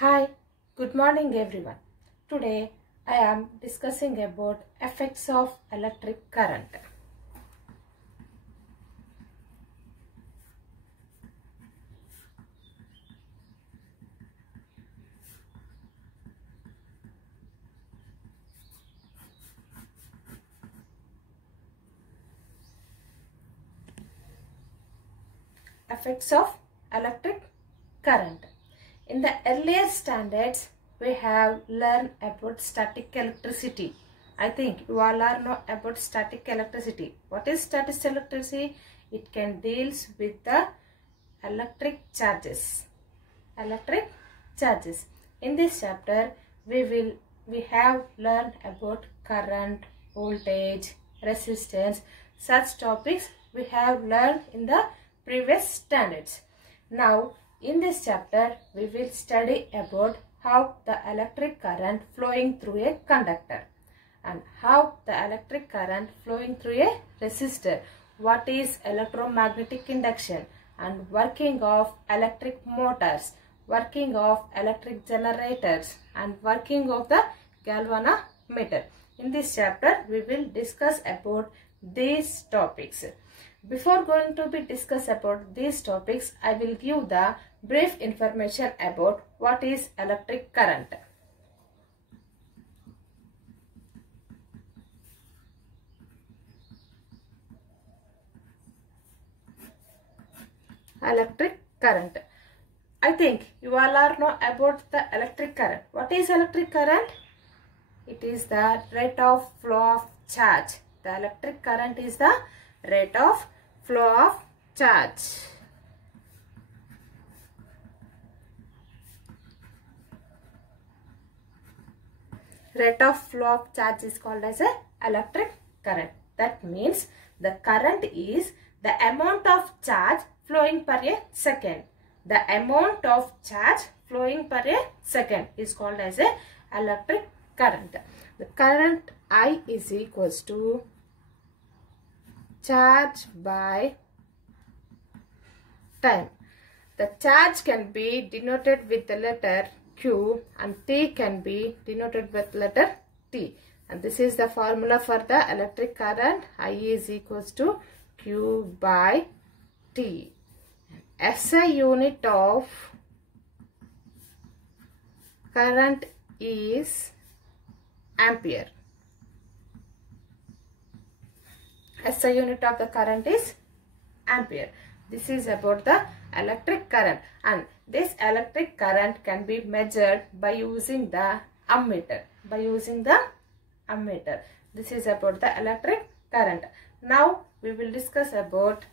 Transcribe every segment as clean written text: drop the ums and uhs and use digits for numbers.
Hi, good morning everyone. Today I am discussing about effects of electric current. Effects of electric current. In the earlier standards, we have learned about static electricity. I think you all are know about static electricity. What is static electricity? It can deals with the electric charges. Electric charges. In this chapter, we have learned about current, voltage, resistance. Such topics we have learned in the previous standards. Now, in this chapter, we will study about how the electric current flowing through a conductor and how the electric current flowing through a resistor. What is electromagnetic induction and working of electric motors, working of electric generators and working of the galvanometer. In this chapter, we will discuss about these topics. Before going to be discuss about these topics, I will give the brief information about what is electric current. Electric current. I think you all are know about the electric current. What is electric current? It is the rate of flow of charge. The electric current is the rate of flow of charge. Rate of flow of charge is called as a electric current. That means the current is the amount of charge flowing per a second. The amount of charge flowing per a second is called as a electric current. The current I is equals to charge by time. The charge can be denoted with the letter Q and T can be denoted with letter T. And this is the formula for the electric current. I is equals to Q by T. SI unit of current is ampere. SI unit of the current is ampere. This is about the electric current, and this electric current can be measured by using the ammeter. This is about the electric current. Now we will discuss about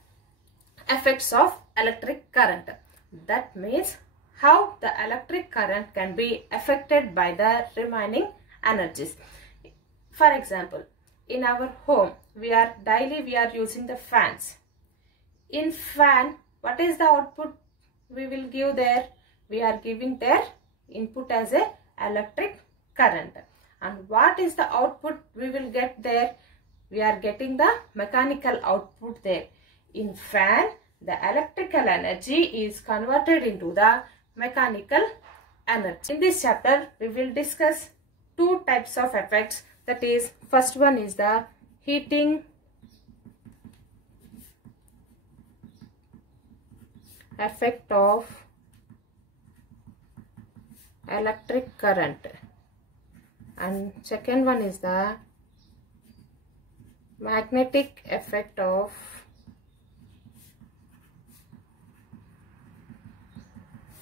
effects of electric current. That means how the electric current can be affected by the remaining energies. For example, in our home, we are using the fans. In fan, what is the output we will give there? We are giving their input as a electric current. And what is the output we will get there? We are getting the mechanical output there. In fan, the electrical energy is converted into the mechanical energy. In this chapter, we will discuss two types of effects. That is, first one is the heating effect of electric current, and second one is the magnetic effect of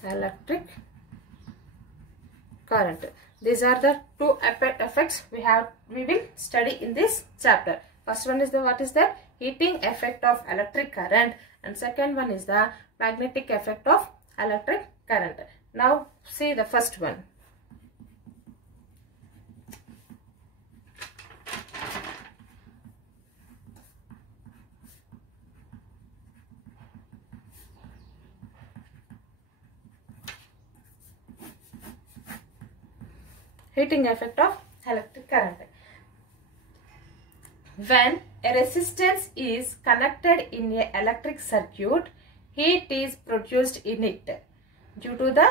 electric current. These are the two effects we will study in this chapter. First one is the what is the heating effect of electric current, and second one is the magnetic effect of electric current. Now see the first one. Heating effect of electric current. When a resistance is connected in an electric circuit, heat is produced in it due to the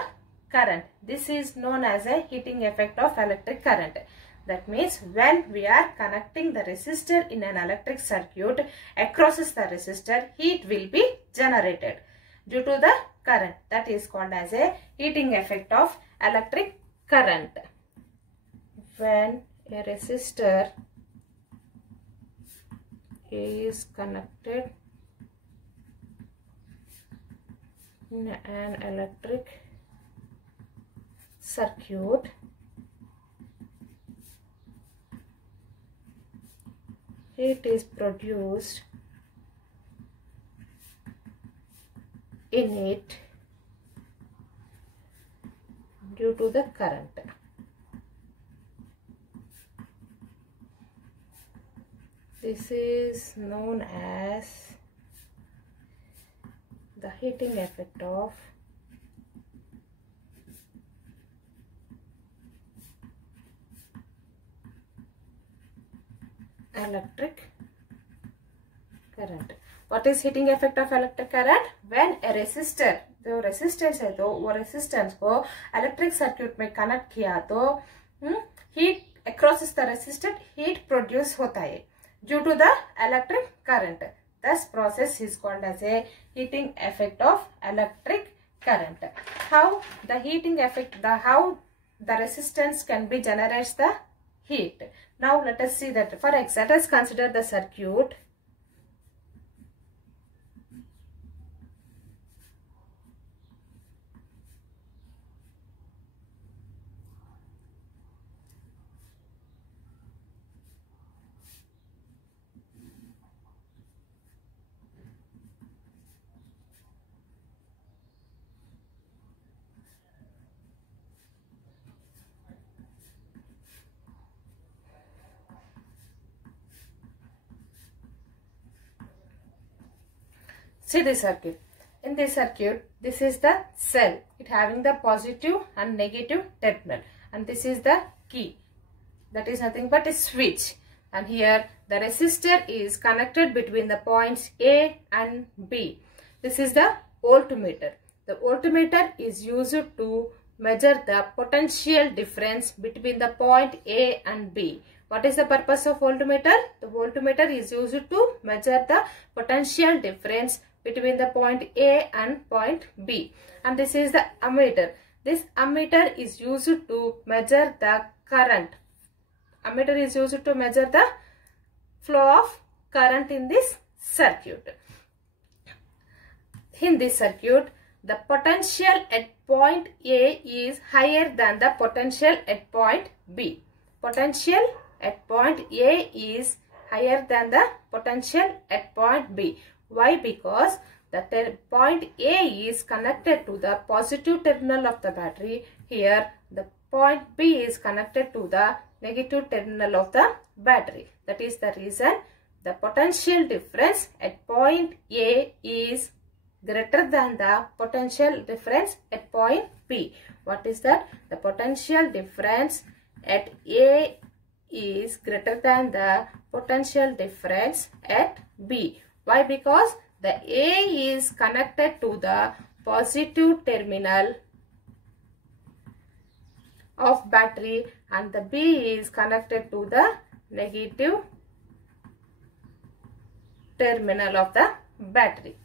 current. This is known as a heating effect of electric current. That means when we are connecting the resistor in an electric circuit, across the resistor, heat will be generated due to the current. That is called as a heating effect of electric current. When a resistor is connected in an electric circuit, heat is produced in it due to the current. This is known as the heating effect of electric current. What is heating effect of electric current? When a resistor, जो resistance है तो वो resistance को electric circuit में connect किया तो heat across the resistor heat produce होता है due to the electric current. This process is called as a heating effect of electric current. How the heating effect, how the resistance can be generates the heat. Now let us see that. For example, let us consider the circuit. See the circuit. In this circuit, this is the cell. It having the positive and negative terminal. And this is the key. That is nothing but a switch. And here the resistor is connected between the points A and B. This is the voltmeter. The voltmeter is used to measure the potential difference between the point A and B. What is the purpose of voltmeter? The voltmeter is used to measure the potential difference between the point A and point B. And this is the ammeter. This ammeter is used to measure the current. Ammeter is used to measure the flow of current in this circuit. In this circuit, the potential at point A is higher than the potential at point B. Potential at point A is higher than the potential at point B. Why? Because the point A is connected to the positive terminal of the battery. Here the point B is connected to the negative terminal of the battery. That is the reason the potential difference at point A is greater than the potential difference at point B. What is that? The potential difference at A is greater than the potential difference at B. Why? Because the A is connected to the positive terminal of battery and the B is connected to the negative terminal of the battery.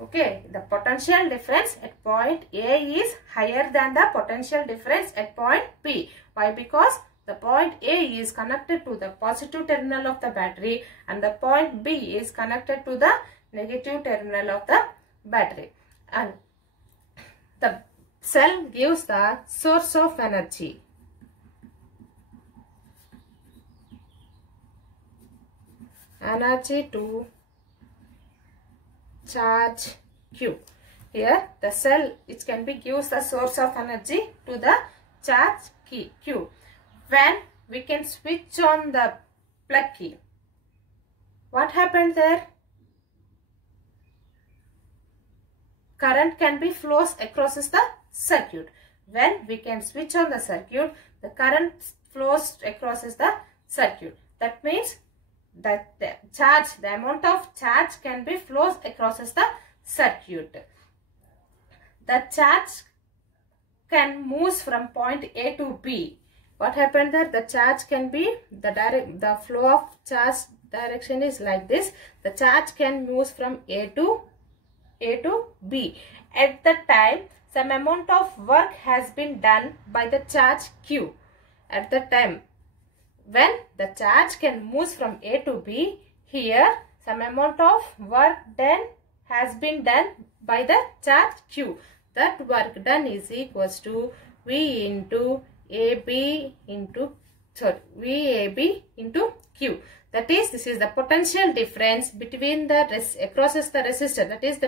Okay, the potential difference at point A is higher than the potential difference at point B. Why? Because the point A is connected to the positive terminal of the battery and the point B is connected to the negative terminal of the battery. And the cell gives the source of energy. Energy to charge Q. Here the cell, it can be gives the source of energy to the charge key Q. When we can switch on the plug key, what happened there? Current can be flows across the circuit. When we can switch on the circuit, the current flows across the circuit. That means that the charge, the amount of charge can be flows across the circuit. The charge can move from point A to B. What happened there? The charge can be, the flow of charge direction is like this. The charge can move from A to B. At the time, some amount of work has been done by the charge Q. At the time when the charge can move from A to B, here some amount of work has been done by the charge Q. That work done is equals to V into AB into Q. That is, this is the potential difference between the crosses the resistor. That is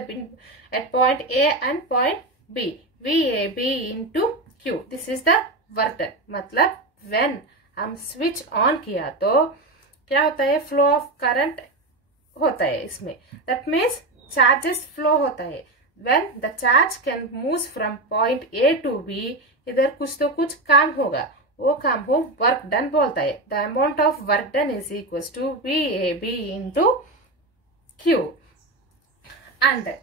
at point A and point B. VAB into Q. This is the work done. मतलब when हम switch on किया तो क्या होता है? Flow of current होता है इसमें. That means charges flow होता है. When the charge can move from point A to B, इधर कुछ तो कुछ काम होगा. वो काम हो work done बोलता है. The amount of work done is equals to VAB into Q. And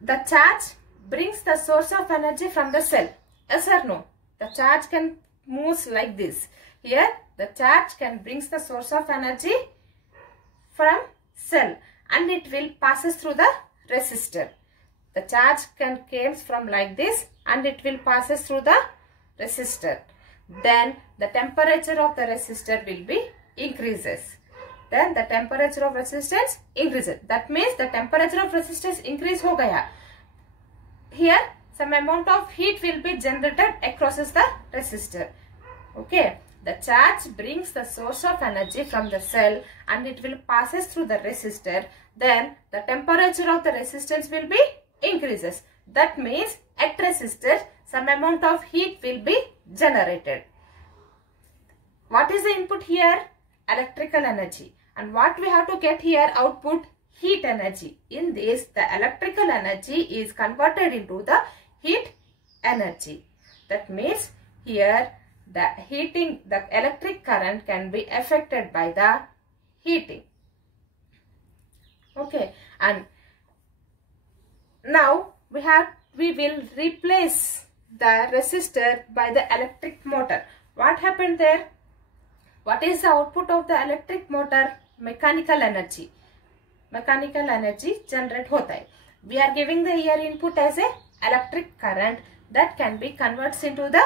the charge brings the source of energy from the cell. Yes or no? The charge can move like this. Here, the charge can brings the source of energy from cell, and it will passes through the resistor. The charge can comes from like this, and it will passes through the resistor. Then the temperature of the resistor will be increases. Then the temperature of resistance increases. That means the temperature of resistance increase हो गया. Here some amount of heat will be generated across the resistor. Okay. The charge brings the source of energy from the cell, and it will passes through the resistor. Then the temperature of the resistance will be increases. That means at resistor some amount of heat will be generated. What is the input here? Electrical energy. And what we have to get here? Output heat energy. In this, the electrical energy is converted into the heat energy. That means here the electric current can be affected by the heating. Okay, and now we will replace the resistor by the electric motor. What happened there? What is the output of the electric motor? Mechanical energy. Mechanical energy generate होता है. We are giving the here input as a electric current that can be converted into the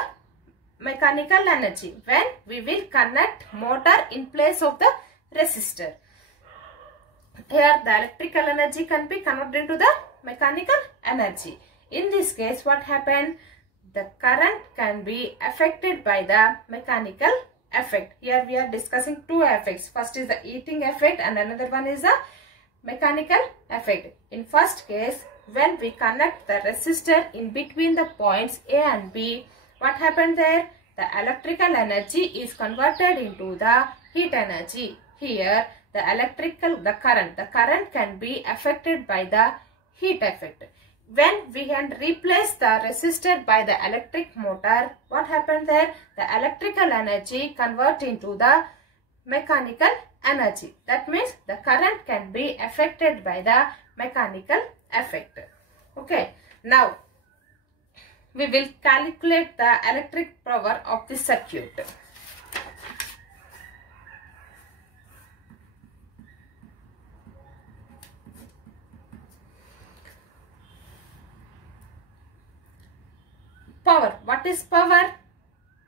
mechanical energy when we will connect motor in place of the resistor. Here the electrical energy can be converted into the mechanical energy. In this case, what happened? The current can be affected by the mechanical effect. Here we are discussing two effects. First is the heating effect and another one is the mechanical effect. In first case, when we connect the resistor in between the points A and B, what happened there? The electrical energy is converted into the heat energy. Here the current can be affected by the heat effect. When we can replace the resistor by the electric motor, what happened there? The electrical energy convert into the mechanical energy. That means the current can be affected by the mechanical effect. Okay. Now we will calculate the electric power of the circuit. Power. What is power?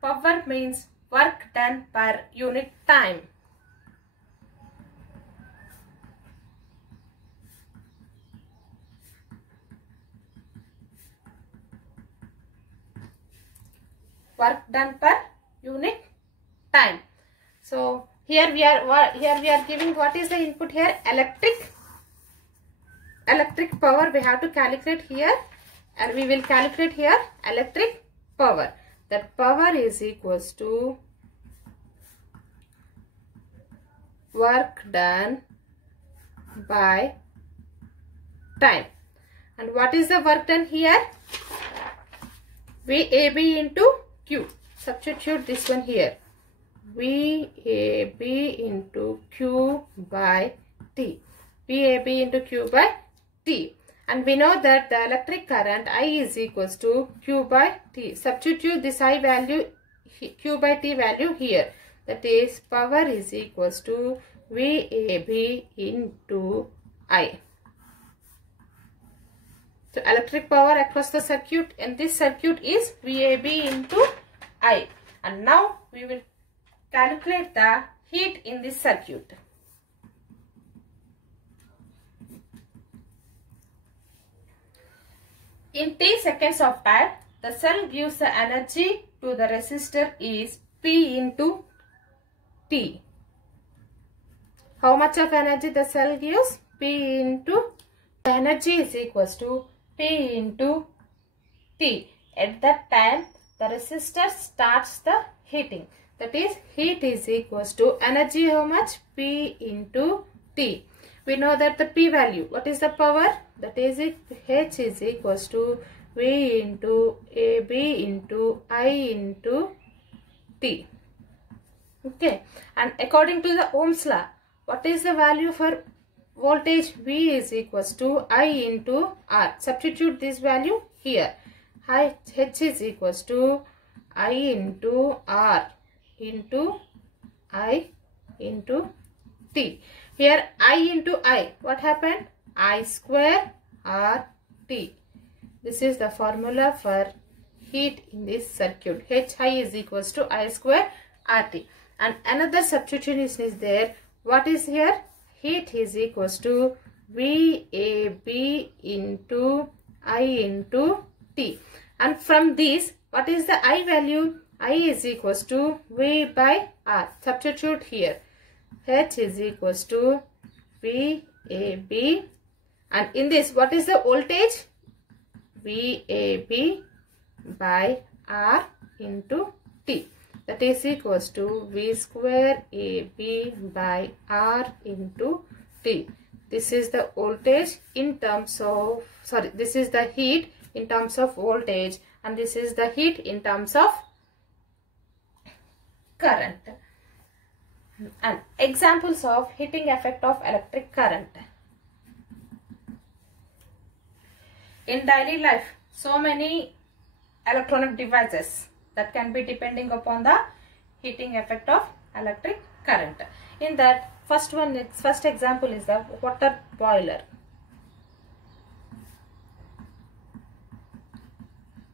Power means work done per unit time. Work done per unit time. So here we are giving what is the input here? Electric power we have to calculate here, and we will calculate here electric power. That power is equals to work done by time. And what is the work done here? VAB into Q. Substitute this one here. VAB into Q by T. VAB into Q by T. And we know that the electric current I is equals to Q by T. Substitute this I value, Q by T value here. That is, power is equals to VAB into I. So electric power across the circuit in this circuit is VAB into I. And now we will calculate the heat in this circuit. In T seconds of time, the cell gives the energy to the resistor is P into T. How much of energy the cell gives? P into the energy is equals to P into T. At that time, the resistor starts the heating. That is, heat is equals to energy how much? P into T. We know that the P value, what is the power? That is, H is equals to V into AB into I into T. Okay. And according to the Ohm's law, what is the value for voltage? V is equals to I into R. Substitute this value here. H is equals to I into R into I into T. Here I into I. What happened? I square R T. This is the formula for heat in this circuit. HI is equals to I square RT. And another substitution is there. What is here? Heat is equals to VAB into I into T. And from this, what is the I value? I is equals to V by R. Substitute here. H is equals to VAB. And in this, what is the voltage? VAB by R into T. That is equals to V square AB by R into T. This is the voltage in terms of, this is the heat in terms of voltage, and this is the heat in terms of current. And examples of heating effect of electric current. In daily life, so many electronic devices that can be depending upon the heating effect of electric current. In that, first example is the water boiler.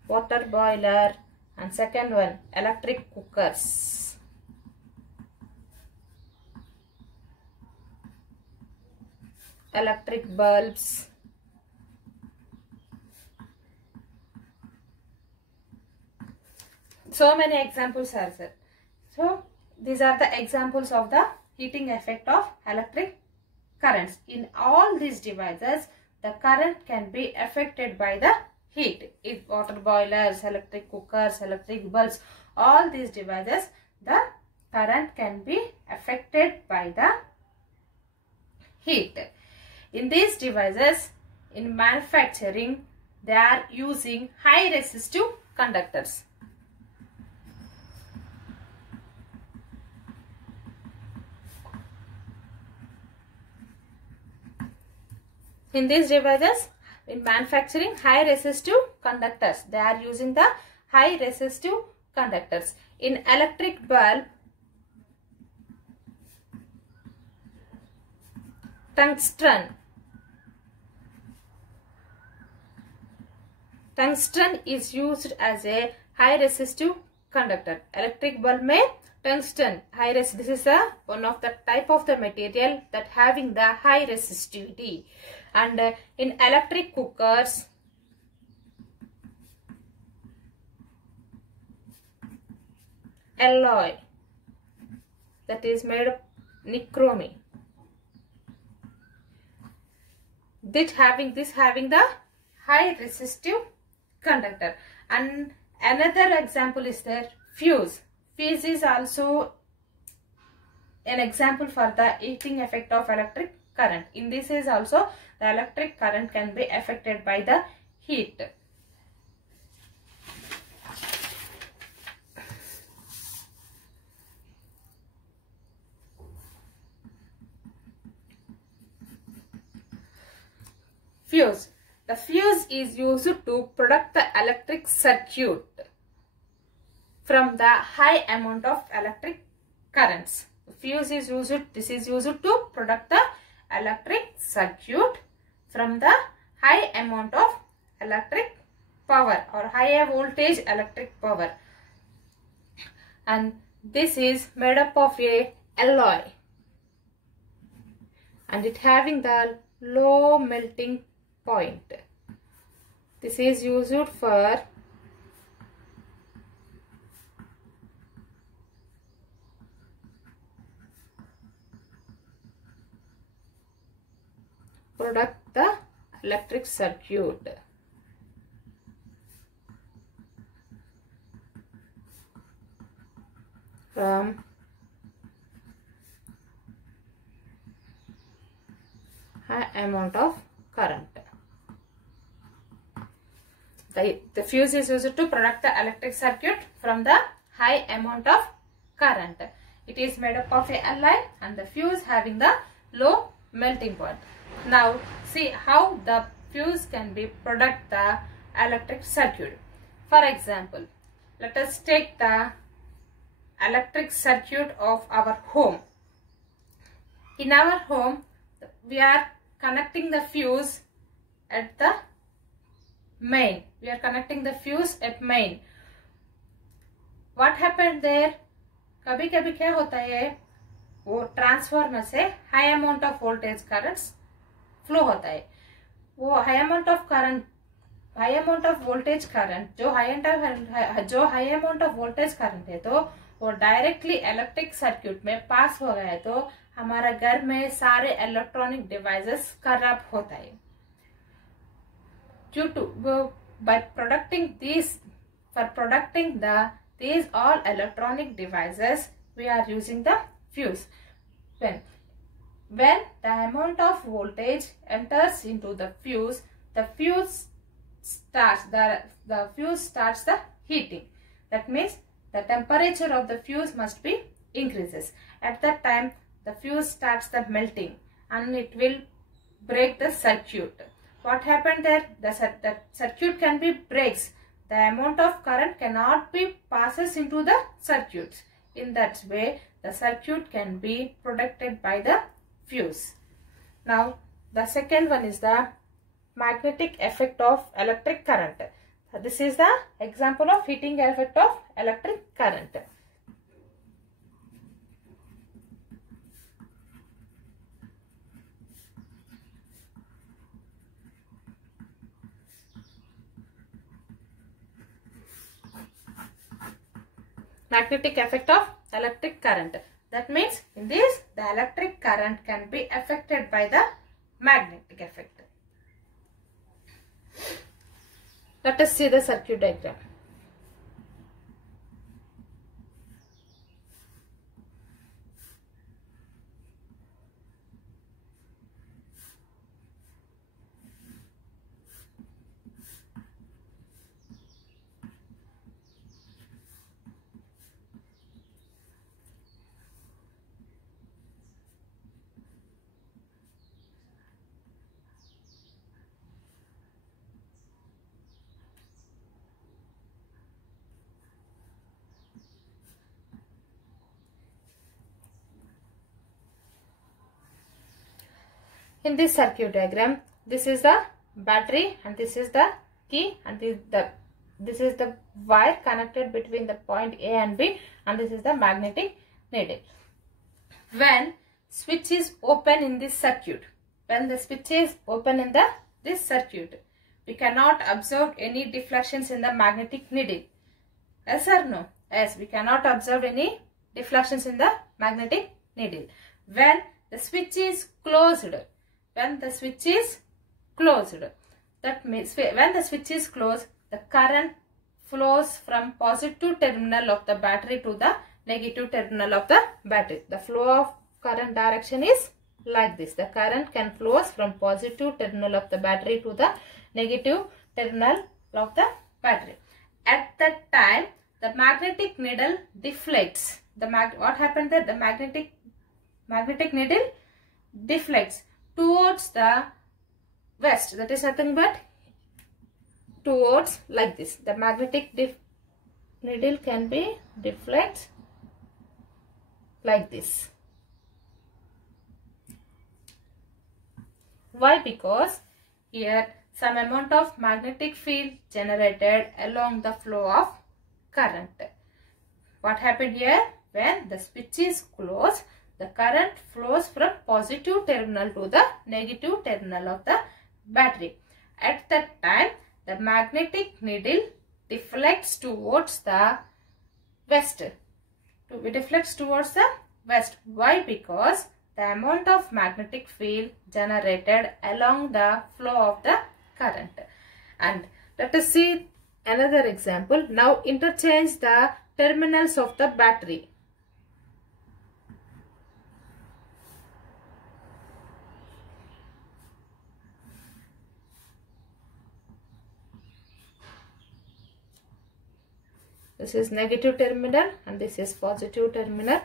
Water boiler, and second one, electric cookers. Electric bulbs. So many examples are there. So these are the examples of the heating effect of electric currents. In all these devices, the current can be affected by the heat. If water boilers, electric cookers, electric bulbs, all these devices, the current can be affected by the heat. In these devices, in manufacturing, they are using high resistive conductors. In these devices, in manufacturing, high resistive conductors. They are using the high resistive conductors. In electric bulb, tungsten. Tungsten is used as a high resistive conductor. Electric bulb may tungsten high resist. This is one of the type of the material that having the high resistivity. And in electric cookers, alloy that is made of nichrome. This having the high resistive conductor. And another example is there, fuse. Fuse is also an example for the heating effect of electric current. In this is also the electric current can be affected by the heat. Fuse. the fuse is used to protect the electric circuit from the high amount of electric currents. The fuse is used, this is used to protect the electric circuit from the high amount of electric power or higher voltage electric power. And this is made up of a alloy and it having the low melting point. This is used for protect the electric circuit. From high amount of current. The fuse is used to protect the electric circuit from the high amount of current. It is made up of a alloy and the fuse having the low melting point. Now see how the fuse can be protect the electric circuit. For example, let us take the electric circuit of our home. In our home, we are connecting the fuse at the main. We are connecting the fuse at main. What happened there? कभी कभी क्या होता है, वो transformer से high amount of voltage currents flow होता है. वो high amount of voltage current जो high amount of voltage current है तो वो डायरेक्टली इलेक्ट्रिक सर्किट में पास हो गया है तो हमारा घर में सारे इलेक्ट्रॉनिक डिवाइसेस खराब होता है. Due to by protecting these all electronic devices, we are using the fuse. When the amount of voltage enters into the fuse, the fuse starts the heating. That means the temperature of the fuse must be increases. At that time, the fuse starts the melting and it will break the circuit. What happened there? The circuit can be breaks. The amount of current cannot be passes into the circuits. In that way, the circuit can be protected by the fuse. Now, the second one is the magnetic effect of electric current. So, this is the example of heating effect of electric current. Magnetic effect of electric current. That means in this the electric current can be affected by the magnetic effect. Let us see the circuit diagram. In this circuit diagram, this is the battery and this is the key and this is the wire connected between the point A and B and this is the magnetic needle. When switch is open in this circuit, when the switch is open in this circuit, we cannot observe any deflections in the magnetic needle. Yes or no? Yes, we cannot observe any deflections in the magnetic needle. When the switch is closed, that means when the switch is closed, the current flows from positive terminal of the battery to the negative terminal of the battery. The flow of current direction is like this. The current can flow from positive terminal of the battery to the negative terminal of the battery. At that time, the magnetic needle deflects. What happened there? The magnetic needle deflects towards the west. That is nothing but towards like this. The magnetic needle can be deflected like this. Why? Because here some amount of magnetic field generated along the flow of current. What happened here? When the switch is closed, the current flows from positive terminal to the negative terminal of the battery. At that time, the magnetic needle deflects towards the west. It deflects towards the west. Why? Because the amount of magnetic field generated along the flow of the current. And let us see another example. Now interchange the terminals of the battery. This is negative terminal and this is positive terminal.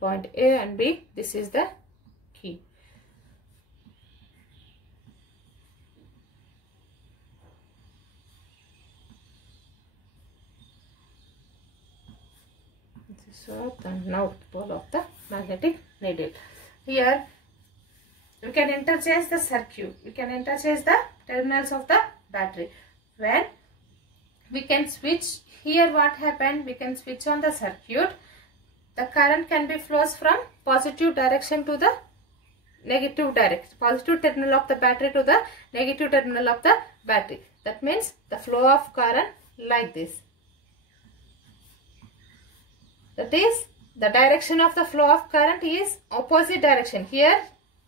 Point A and B. This is the key. This is the north pole of the magnetic needle. Here we can interchange the circuit. We can interchange the terminals of the battery. When we can switch, here what happened, we can switch on the circuit. The current can be flows from positive direction to the negative direction, positive terminal of the battery to the negative terminal of the battery. That means the flow of current like this. That is, the direction of the flow of current is opposite direction. Here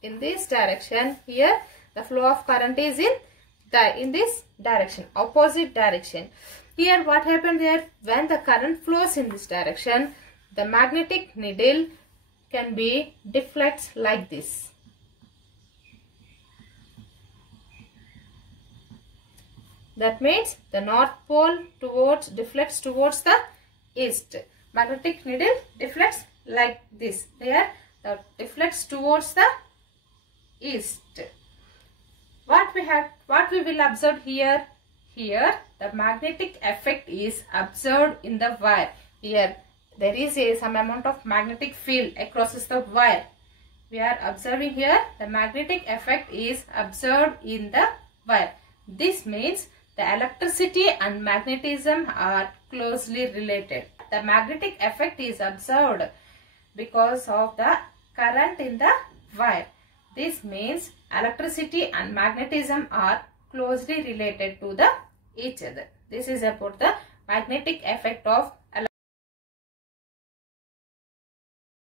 in this direction, here the flow of current is in this direction, opposite direction. Here what happened here, when the current flows in this direction, the magnetic needle can be deflected like this. That means the north pole deflects towards the east. Magnetic needle deflects like this. Here the deflects towards the east. What we will observe here? Here the magnetic effect is observed in the wire. Here there is some amount of magnetic field across the wire. We are observing here the magnetic effect is observed in the wire. This means the electricity and magnetism are closely related. The magnetic effect is observed because of the current in the wire. This means electricity and magnetism are closely related to each other. This is about the magnetic effect of electricity.